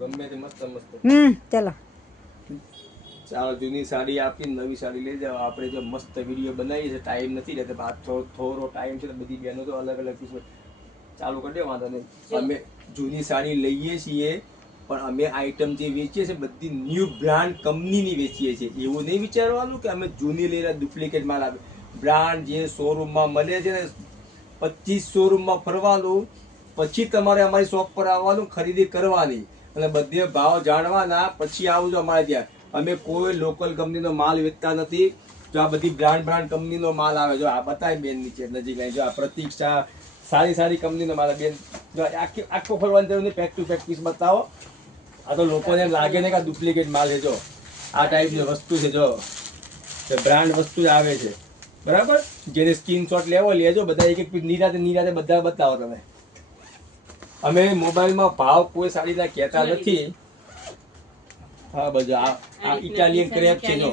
ગમે તે મસ્ત મસ્ત ચલો ચાલો જૂની સાડી આપી નવી સાડી લઈ જાઓ. આપણે જો મસ્ત વિડીયો બનાવીએ છીએ, ટાઈમ નથી રહેતો, થોડો ટાઈમ છે તો બધી બહેનો તો અલગ અલગ પીસ ચાલુ કરી દે, વાંધો નહીં. અમે જૂની સાડી લઈએ છીએ પણ અમે આઈટમ જે વેચીએ છીએ બધી ન્યૂ બ્રાન્ડ કંપનીની વેચીએ છીએ. એવું નહીં વિચારવાનું કે અમે જૂની લઈને ડુપ્લિકેટ માલ આપે. બ્રાન્ડ જે શોરૂમમાં મળે છે ને 25 શોરૂમમાં ફરવાનું, પછી તમારે અમારી શોપ પર આવવાનું, ખરીદી કરવાની અને બધે ભાવ જાણવાના, પછી આવજો અમારે ત્યાં. અમે કોઈ લોકલ કંપનીનો માલ વેચતા નથી. જો આ બધી બ્રાન્ડ કંપનીનો માલ આવે, જો આ બતાય બેન નીચે નજીક આવી, જો આ પ્રતીક્ષા સારી કંપનીનો માલ બેન, જો આખો ફરવાની જરૂર નહીં, પેક ટુ પેક પીસ બતાવો. આ તો લોકોને એમ લાગે ને કે ડુપ્લિકેટ માલ છે. જો આ ટાઈપની વસ્તુ છે, જો બ્રાન્ડ વસ્તુ જ આવે છે, બરાબર. જેને સ્ક્રીનશોટ લેવો લેજો, બધા એક પીસ નિરાતે બધા બતાવો તમે. અમે મોબાઈલમાં ભાવ કોઈ સાડીના કહેતા નથી. હા બધું આ ઇટાલિયન ક્રેપ છે, જો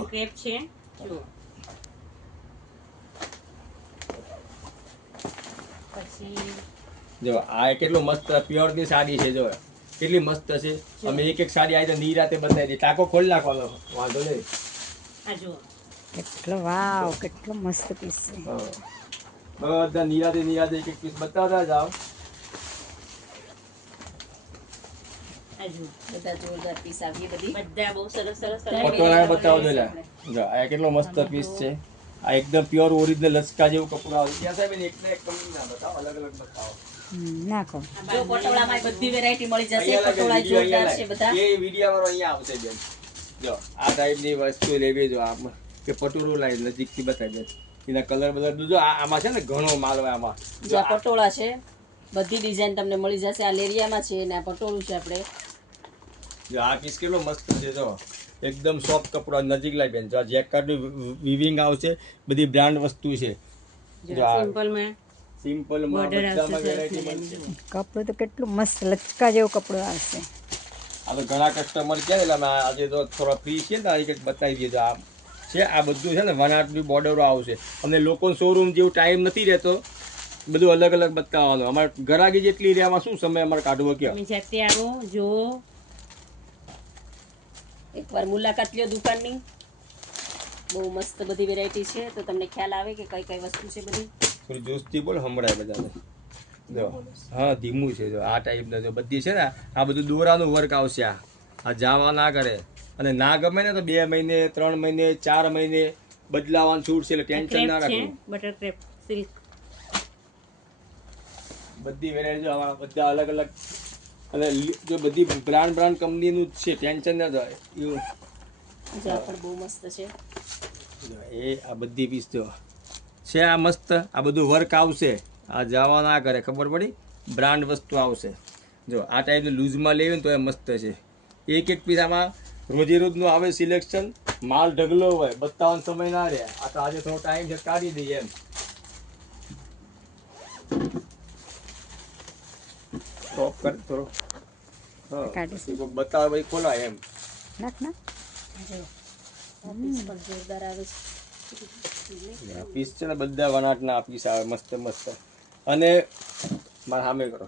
જો આ કેટલો મસ્ત પ્યોર ની સાડી છે, જો કેટલી મસ્ત છે. અમે એક સાડી આવી તો નિરાતે બતાવી દઈએ. ટાંકો ખોલી નાખવાનો, વાંધો નહીં. કેટલો વાવ, કેટલો મસ્ત પીસ છે. બધા નિરાતે એક પીસ બતાવતા જાઓ. કેટલો મસ્ત પીસ છે. આ એકદમ પ્યોર ઓરિજિનલ લચકા જેવું કપડું આવે. ત્યાં સાહેબ એક ને એક કંપની ના બતાવો, અલગ અલગ બતાવો. નાખો જો પટોળામાં બધી વેરાયટી મળી જશે. પટોળા જોરદાર છે બધા. એ વિડિયો વાળો અહીંયા આવશે બેન. જો આ ટાઈપની વસ્તુ લેવી, જો આમ કે પટોળું લાવી નજીકથી બતાવી દે. એના કલર બધા જો આમાં છે ને ઘણો માલ હોય આમાં. જો આ પટોળા છે, બધી ડિઝાઇન તમને મળી જશે. આ લેરિયામાં છે ને આ પટોળું છે. આપણે જો આ પીસ કેટલો મસ્ત છે, જો એકદમ સોફ્ટ કપડો. નજીક લાવી બેન, જો આ જેકેટ વિવિંગ આવશે, બધી બ્રાન્ડ વસ્તુ છે. જો આ સિમ્પલમાં બધામાં વેરાયટી મળશે. કપડું તો કેટલું મસ્ત લચકા જેવું કપડું આવશે. આ તો ઘણા કસ્ટમર કે એટલે અમે આજે તો થોડા ફ્રી છે ને, આજે કંઈક બતાવી દઈએ. આ છે, આ બધું છે ને 1/8 બોર્ડરો આવશે. અમને લોકો શોરૂમ જેવું ટાઈમ નથી રહેતો, બધું અલગ અલગ બતાવવાનું. અમારે ગરાગી જેટલી રહે, આમાં શું સમય અમારે કાઢવો કયો. જો એકવાર મુલાકાત લ્યો દુકાનની. બહુ મસ્ત બધી વેરાયટી છે, તો તમને ખ્યાલ આવે કે કઈ કઈ વસ્તુ છે બધી. થોડી જોશથી બોલ, સંભળાય બધાને. જો હા ધીમું છે. જો આ ટાઈપના જો બધી છે ને, આ બધું દોરાનું વર્ક આવશે. આ જાવા ના કરે અને ના ગમે ને તો 2 મહિને 3 મહિને 4 મહિને બદલાવાનું છૂટ છે, એટલે ટેન્શન ના રાખવું. બટર ક્રેપ સિલ્ક બધી વેરાયટી જો આમાં બધા અલગ અલગ, અને જો બધી બ્રાન્ડ કંપનીનું જ છે, ટેન્શન ના થાય. જો આ પણ બહુ મસ્ત છે. એ આ બધી પીસ જો છે, આ મસ્ત. આ બધું વર્ક આવશે. આ જવા ના કરે, ખબર પડી, બ્રાન્ડ વસ્તુ આવશે. જો આ ટાઈપનું લૂઝમાં લેવી ને તો એ મસ્ત છે. એક પીસ આમાં રોજનું આવે સિલેક્શન. માલ ઢગલો હોય, બતાવવાનો સમય ના રહે. આ તો આજે થોડો ટાઈમ છે, કાઢી દઈએ એમ. સ્ટોપ કર થોડો, બતાવે ભાઈ ખોલાય એમ. નાખ ના જોરદાર આવે છે. પીસ છે ને બધા 1/8 ના પીસ આવે, મસ્ત મસ્ત. અને મારા સામે કરો,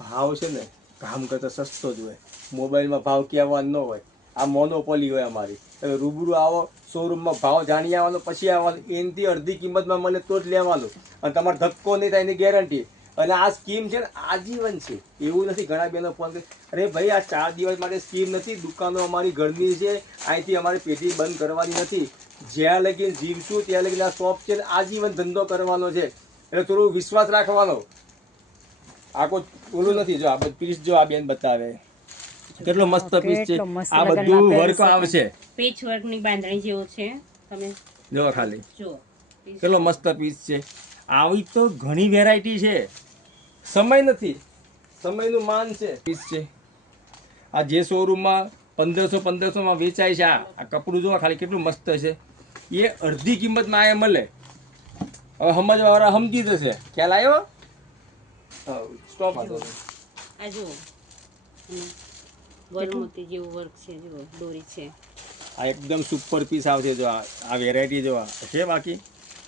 ભાવ છે ને કામ કરતા સસ્તો જ હોય. મોબાઈલમાં ભાવ કહેવાનો ન હોય. આ મોનોપોલી હોય અમારી. તમે રૂબરૂ આવો, શોરૂમમાં ભાવ જાણી આવવાનો, પછી આવવાનું. એનાથી અડધી કિંમતમાં મળે તો જ લેવાનું. અને તમારે ધક્કો નહીં થાય એની ગેરંટી. અને આ સ્કીમ છે ને આજીવન છે, એવું નથી. ઘણા બેનો ફોન કરે, અરે ભાઈ આ 4 દિવસ માટે સ્કીમ નથી. દુકાનો અમારી ઘરની છે, અહીંથી અમારી પેઢી બંધ કરવાની નથી. જ્યાં લગી જીવશું ત્યાં લગી આ શોપ છે, આજીવન ધંધો કરવાનો છે. એટલે થોડું વિશ્વાસ રાખવાનો. આ કોઈ ઓલું નથી. જો આ પીસ જો આ બેન બતાવે, કેટલો મસ્ત પીસ છે. આ બધું વર્ક આવશે, પેચ વર્ક ની બાંધણી જેવો છે. તમે જો ખાલી જો કેટલો મસ્ત પીસ છે. આવી તો ઘણી વેરાયટી છે, સમય નથી, સમયનું માન છે. પીસ છે આ જે શોરૂમમાં 1500 વેચાય છે. આ કપડું જો ખાલી કેટલું મસ્ત છે. એ અડધી કિંમતમાં આ મળે. હવે સમજવાવાળા સમજી જશે. ખ્યાલ આવ્યો? સ્ટોપ. આ જો વરમોતી જેવું વર્ક છે. જો દોરી છે. આ એકદમ સુપર પીસ આવશે. જો આ વેરાયટી જો છે, બાકી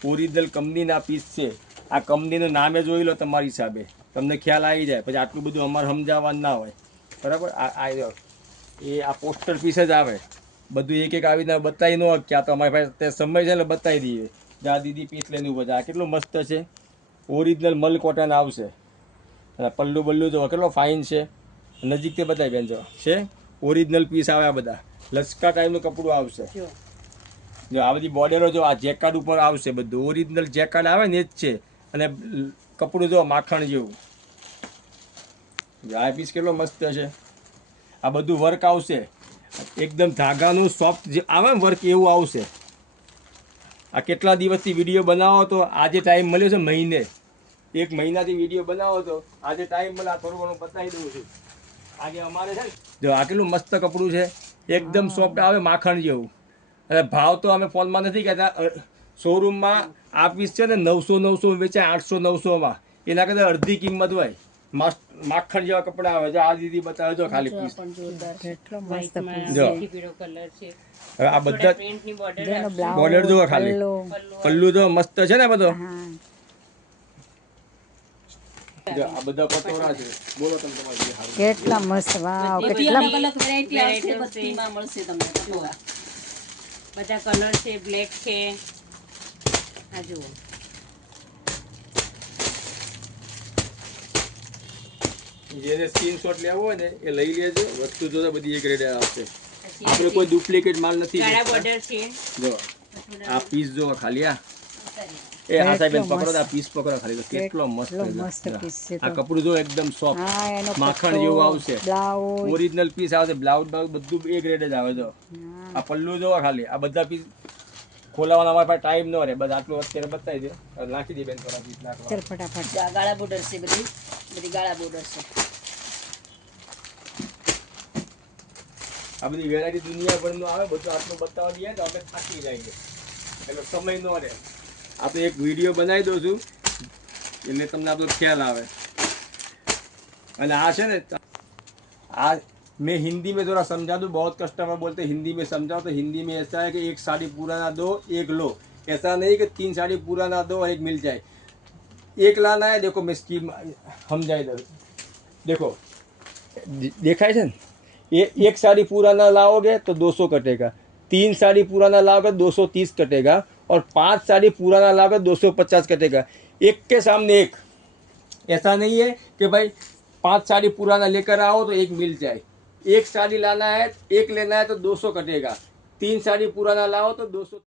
ઓરિજિનલ કંપનીના પીસ છે. આ કંપનીનું નામે જોઈ લો તમારી હિસાબે, તમને ખ્યાલ આવી જાય. પછી આટલું બધું અમારે સમજાવવાનું ના હોય, બરાબર. આ એ આ પોસ્ટર પીસ જ આવે, બધું એક એક આવીને બતાવી ન કે આ તો અમારી પાસે તે સમય છે એટલે બતાવી દઈએ. જા દીદી પીસ લઈને ઉભા છે. આ કેટલું મસ્ત છે, ઓરિજિનલ મલ કોટન આવશે. અને પલ્લુ બલ્લુ જો કેટલો ફાઇન છે, નજીકથી બતાવી બેન જો છે, ઓરિજિનલ પીસ આવે. આ બધા લચકા ટાઈપનું કપડું આવશે. જો જો આ બધી બોર્ડરો જો, આ જેકાર્ડ ઉપર આવશે, બધું ઓરિજિનલ જેકાર્ડ આવે ને એ જ છે. અને કપડું જો માખણ જેવું. આ પીસ કેટલો મસ્ત છે. આ બધું વર્ક આવશે, એકદમ ધાગાનું સોફ્ટ જે આવે ને વર્ક એવું આવશે. આ કેટલા દિવસથી વિડીયો બનાવો તો આજે ટાઈમ મળ્યો છે, મહિને 1 મહિનાથી વિડીયો બનાવો તો આજે ટાઈમ મળે. આ થોડું ઘણું બતાવી દઉં છું. આજે અમારે છે ને જો આ કેટલું મસ્ત કપડું છે, એકદમ સોફ્ટ આવે માખણ જેવું. અને ભાવ તો અમે ફોનમાં નથી કહેતા, શોરૂમમાં આ પીસ છે ને 900 વેચાય, 800-900માં. એના કરતાં અડધી કિંમત હોય. માખણ જેવા કપડા આવે છે. આ દીદી બતાવે જો ખાલી પીસ પણ જોરદાર છે. કેટલો મસ્ત વ્હાઈટમાં પીસ. જો. સેન્ડી પીળો કલર છે. હવે આ બધા પ્રિન્ટની બોર્ડર જેનો બોર્ડર જુઓ ખાલી. પલ્લો. પલ્લુ જો મસ્ત છે ને બધો. હા જો આ બધા પટોરા છે. બોલો તમે તમારી જે હારું. કેટલા મસ્ત, વાવ બધી કેટલા અલગ અલગ વેરાયટી આવશે, બધીમાં મળશે તમને પટોળા. બધા કલર છે, બ્લેક છે. આ જુઓ જેને સ્ક્રીનશોટ લેવો હોય ને એ લઈ લેજો. વસ્તુ જો બધી એક રેટ આવશે. પછી આપણે કોઈ ડુપ્લિકેટ માલ નથી ગાળા વેચતા. બોર્ડર છે. જો આ પીસ જો ખાલી આ એ આ સાહેબ કેટલો પકડો, મસ્ત. આ પીસ પકડો ખાલી તો કેટલો મસ્ત કેટલો છે. મસ્ત પીસ છે આ તો. કપડું જો એકદમ સોફ્ટ હા એનો માખણ પટ્ટો, જેવું આવશે. બ્લાઉઝ. ઓરિજિનલ પીસ આવશે. બ્લાઉઝ બધું એક રેટ જ આવે. જો હા. આ પલ્લુ જો ખાલી આ બધા પીસ ખોલાવાનો અમારી પાસે ટાઈમ ન રહે. બસ આટલું અત્યારે બતાવી દે, નાખી દે બેન થોડા પીસ નાખવા. ચાલ ફટાફટ. આ ગાળા બોર્ડર છે, બધી બધી ગાળા બોર્ડર છે. આ બધી વેરાયટી દુનિયાભરનું આવે, બધું આટલું બતાવવા દઈએ તો આપણે થાકી જઈએ, એટલે સમય ન રહે. આ તો એક વિડીયો બનાવી દઉં છું એટલે તમને આપણો ખ્યાલ આવે. અને આ છે ને, આ मैं हिंदी में थोड़ा समझा दूँ. बहुत कस्टमर बोलते हैं हिंदी में समझाओ, तो हिंदी में ऐसा है कि एक साड़ी पूरा ना दो एक लो. ऐसा नहीं कि 3 साड़ी पूरा ना दो और एक मिल जाए. एक लाना है. देखो मैं स्कीम समझाई दो. देखो देखा है ये एक साड़ी पूरा ना लाओगे तो 200 कटेगा, 3 साड़ी पूरा ना लाओगे 230 कटेगा, और 5 साड़ी पूरा ना लाओगे 250 कटेगा. एक के सामने एक. ऐसा नहीं है कि भाई 5 साड़ी पुराना लेकर आओ तो एक मिल जाए. एक साड़ी लाना है, एक लेना है तो 200 कटेगा. 3 साड़ी पुराना लाओ तो 200.